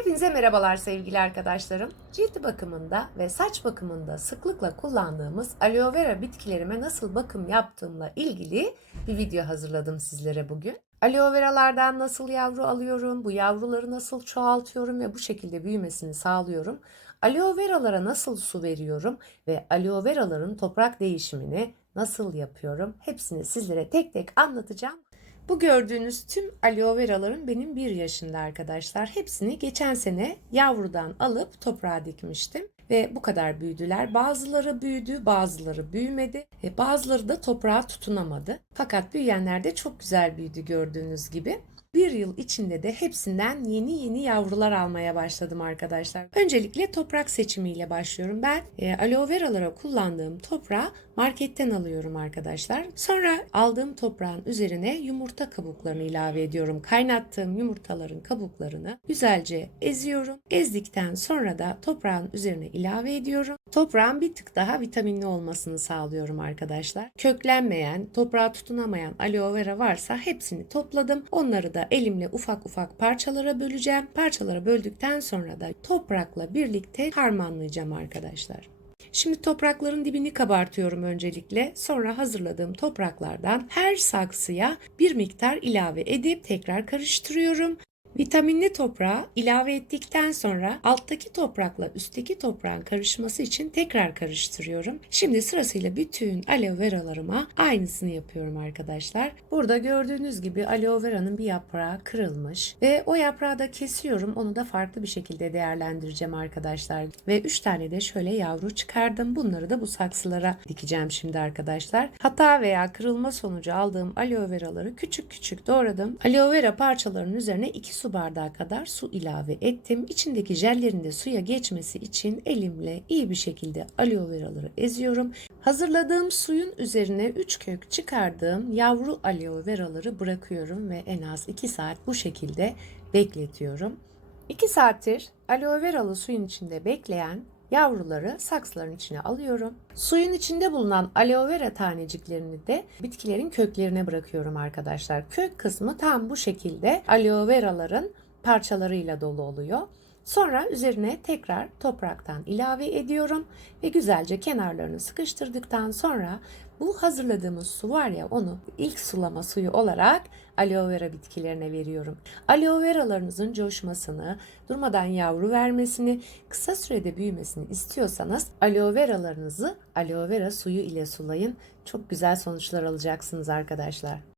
Hepinize merhabalar sevgili arkadaşlarım. Cilt bakımında ve saç bakımında sıklıkla kullandığımız aloe vera bitkilerime nasıl bakım yaptığımla ilgili bir video hazırladım sizlere bugün. Aloe veralardan nasıl yavru alıyorum, bu yavruları nasıl çoğaltıyorum ve bu şekilde büyümesini sağlıyorum. Aloe veralara nasıl su veriyorum ve aloe veraların toprak değişimini nasıl yapıyorum? Hepsini sizlere tek tek anlatacağım. Bu gördüğünüz tüm aloe veraların benim bir yaşında arkadaşlar. Hepsini geçen sene yavrudan alıp toprağa dikmiştim. Ve bu kadar büyüdüler. Bazıları büyüdü, bazıları büyümedi. Ve bazıları da toprağa tutunamadı. Fakat büyüyenler de çok güzel büyüdü gördüğünüz gibi. Bir yıl içinde de hepsinden yeni yeni yavrular almaya başladım arkadaşlar. Öncelikle toprak seçimiyle başlıyorum. Ben e, aloe veralara kullandığım toprağı marketten alıyorum arkadaşlar. Sonra aldığım toprağın üzerine yumurta kabuklarını ilave ediyorum. Kaynattığım yumurtaların kabuklarını güzelce eziyorum. Ezdikten sonra da toprağın üzerine ilave ediyorum. Toprağın bir tık daha vitaminli olmasını sağlıyorum arkadaşlar. Köklenmeyen, toprağa tutunamayan aloe vera varsa hepsini topladım. Onları da elimle ufak ufak parçalara böleceğim. Parçalara böldükten sonra da toprakla birlikte harmanlayacağım arkadaşlar. Şimdi toprakların dibini kabartıyorum öncelikle. Sonra hazırladığım topraklardan her saksıya bir miktar ilave edip tekrar karıştırıyorum. Vitaminli toprağı ilave ettikten sonra alttaki toprakla üstteki toprağın karışması için tekrar karıştırıyorum. Şimdi sırasıyla bütün aloe veralarıma aynısını yapıyorum arkadaşlar. Burada gördüğünüz gibi aloe veranın bir yaprağı kırılmış ve o yaprağı da kesiyorum. Onu da farklı bir şekilde değerlendireceğim arkadaşlar. Ve 3 tane de şöyle yavru çıkardım. Bunları da bu saksılara dikeceğim şimdi arkadaşlar. Hata veya kırılma sonucu aldığım aloe veraları küçük küçük doğradım. Aloe vera parçalarının üzerine 2 su bardağı kadar su ilave ettim. İçindeki jellerin de suya geçmesi için elimle iyi bir şekilde aloe veraları eziyorum. Hazırladığım suyun üzerine 3 kök çıkardığım yavru aloe veraları bırakıyorum ve en az 2 saat bu şekilde bekletiyorum. 2 saattir aloe veralı suyun içinde bekleyen yavruları saksıların içine alıyorum. Suyun içinde bulunan aloe vera taneciklerini de bitkilerin köklerine bırakıyorum arkadaşlar. Kök kısmı tam bu şekilde aloe veraların parçalarıyla dolu oluyor. Sonra üzerine tekrar topraktan ilave ediyorum ve güzelce kenarlarını sıkıştırdıktan sonra bu hazırladığımız su var ya onu ilk sulama suyu olarak aloe vera bitkilerine veriyorum. Aloe veralarınızın coşmasını, durmadan yavru vermesini, kısa sürede büyümesini istiyorsanız aloe veralarınızı aloe vera suyu ile sulayın. Çok güzel sonuçlar alacaksınız arkadaşlar.